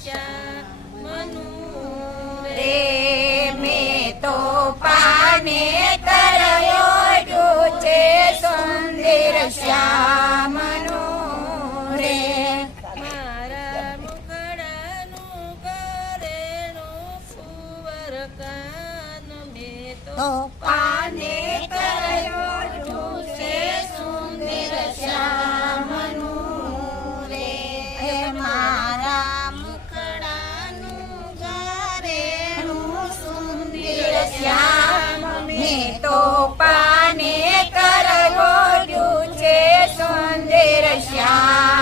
શ્યામનું રે મેં તો પાને તરયોડ્યું છે સુંદર શ્યામનું રે મારા મુખડાનું કરેણું કુંવર કાન મેં તો પાને તરયોડ્યું છે સુંદર શ્યામનું રે મારા મુખડાનું ઘરેણું સુંદર શ્યામ મેં તો પાને તરયોડ્યું છે સુંદર શ્યામ